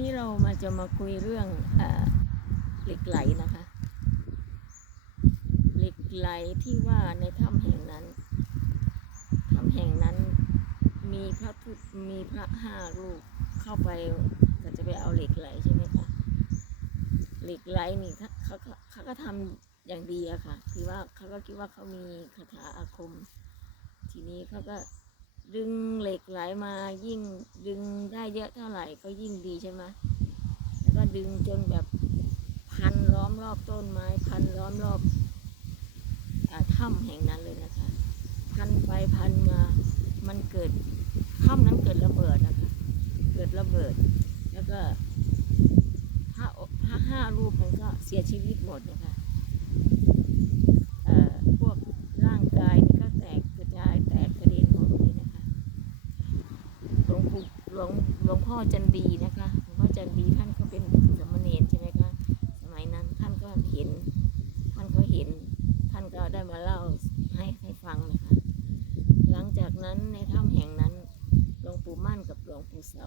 นี้เรามาจะมาคุยเรื่องเอเหล็กไหลนะคะ เหล็กไหลที่ว่าในถ้ำแห่งนั้นถ้ำแห่งนั้นมีพระพุทธมีพระห้ารูปเข้าไปก็จะไปเอาเหล็กไหลใช่ไหมคะเหล็กไหลนี่เขาเขาก็เขาก็ทำอย่างดีอะค่ะ คือว่าเขาก็คิดว่าเขามีคาถาอาคม ทีนี้เขาก็ ดึงเหล็กไหลมายิ่งดึงได้เยอะเท่าไหร่ก็ยิ่งดีใช่ไหมแล้วก็ดึงจนแบบพันล้อมรอบต้นไม้ พันล้อมรอบอถ้ำแห่งนั้นเลยนะคะ พันไปพันมามันเกิดถ้ำนั้นเกิดระเบิดนะคะ เกิดระเบิด แล้วก็พระพระห้ารูปนั้นก็เสียชีวิตหมดนะคะเอ่อพวกร่างกายนี่ก็แตกกระจายแตกกระเด็นหมดเลยนะคะหลวงปู่หลวงหลวงพ่อ จันดีนะคะหลวงพ่อจันดีท่านก็เป็นสมณรใช่ไหมคะสมัยนั้นท่านก็เห็น ท่านก็เห็น ท่านก็ได้มาเล่าให้ให้ฟังนะคะ หลังจากนั้นในถ้ำแห่งนั้นหลวงปู่มั่นกับหลวงปู่เสา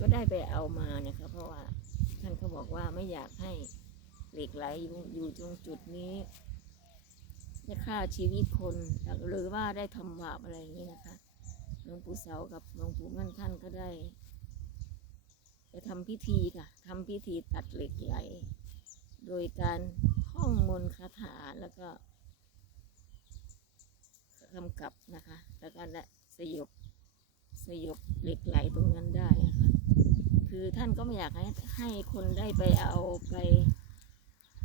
ก็ได้ไปเอามานะคะ เพราะว่าท่านก็บอกว่าไม่อยากให้เหล็กไหลอยู่อยู่ตรงจุดนี้จะฆ่าชีวิตคนหรือว่าได้ทำบาปอะไรอย่างนี้นะคะหลวงปู่เสากับหลวงปู่มั่นท่านก็ได้ ไปทำพิธีค่ะทำพิธีตัดเหล็กไหล โดยการท่องมนต์คาถาแล้วก็กำกับนะคะ แล้วก็และสยบสยบเหล็กไหลตรงนั้นได้นะคะคือท่านก็ไม่อยากให้ให้คนได้ไปเอาไป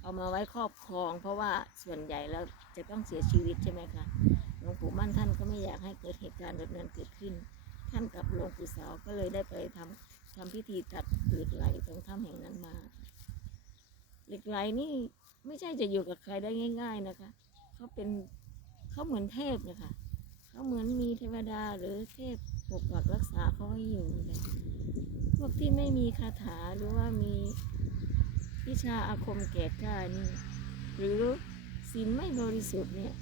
เอามาไว้ครอบครอง เพราะว่าส่วนใหญ่แล้วจะต้องเสียชีวิตใช่ไหมคะหลวงปู่มั่นท่านก็ไม่อยากให้เกิดเหตุการณ์แบบนั้นเกิดขึ้น ท่านกับหลวงปู่สาก็เลยได้ไปทำ ทำพิธีตัดเหล็กไหลตรงถ้ำแห่งนั้นมา เหล็กไหลนี่ไม่ใช่จะอยู่กับใครได้ง่าย ๆนะคะ เขาเป็นเขาเหมือนเทพนะคะเขาเหมือนมีเทวดาหรือเทพปกปักรักษาเขาให้อยู่เลยพวกที่ไม่มีคาถาหรือว่ามีวิชาอาคมแก่กล้านี่หรือศีลไม่บริสุทธิ์เนี่ย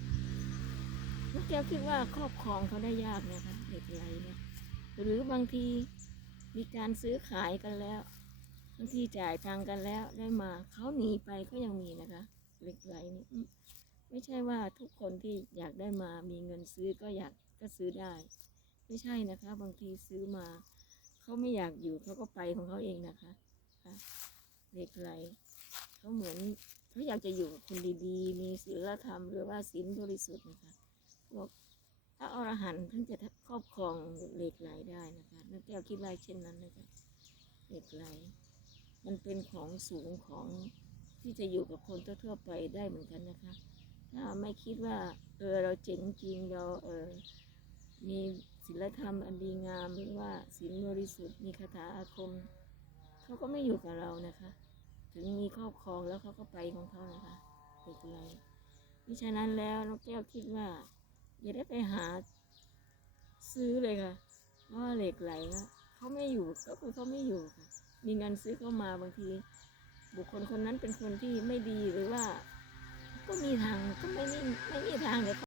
ลูกแก้วคิดว่าครอบครองเขาได้ยากนะคะเหล็กไหลเนี่ยหรือบางที มีการซื้อขายกันแล้วบางทีจ่ายตังกันแล้วได้มาเขาหนีไปก็ยังมีนะคะเหล็กไหลนี่ไม่ใช่ว่าทุกคนที่อยากได้มามีเงินซื้อก็อยากก็ซื้อได้ ไม่ใช่นะคะ บางทีซื้อมา เขาไม่อยากอยู่เขาก็ไปของเขาเองนะคะค่ะเหล็กไหลเขาเหมือนเขาอยากจะอยู่กับคนดีๆ มีศีลธรรมหรือว่าศีลบริสุทธิ์นะคะพวก พระอรหันต์ท่านจะครอบครองเหล็กไหลได้นะคะนักแก้วคิดว่าเช่นนั้นนะคะเหล็กไหล มันเป็นของสูงของที่จะอยู่กับคนทั่วๆไปได้เหมือนกันนะคะ ถ้าไม่คิดว่าเออเราเจ๋งจริงเราเออมีศีลธรรมอันดีงามหรือว่าศีลบริสุทธิ์มีคาถาอาคมเขาก็ไม่อยู่กับเรานะคะ ถึงมีครอบครองแล้วเขาก็ไปของเขานะคะเด็กไรมิฉะนั้นแล้วน้องแก้วคิดว่า อย่าได้ไปหาซื้อเลยค่ะเพราะว่าเหล็กไหลแล้วเขาไม่อยู่ก็คือเขาไม่อยู่ค่ะ มีเงินซื้อเข้ามาบางที บุคคลคนนั้นเป็นคนที่ไม่ดีหรือว่า ก็มีทางก็ไม่มีไม่มีทางเลย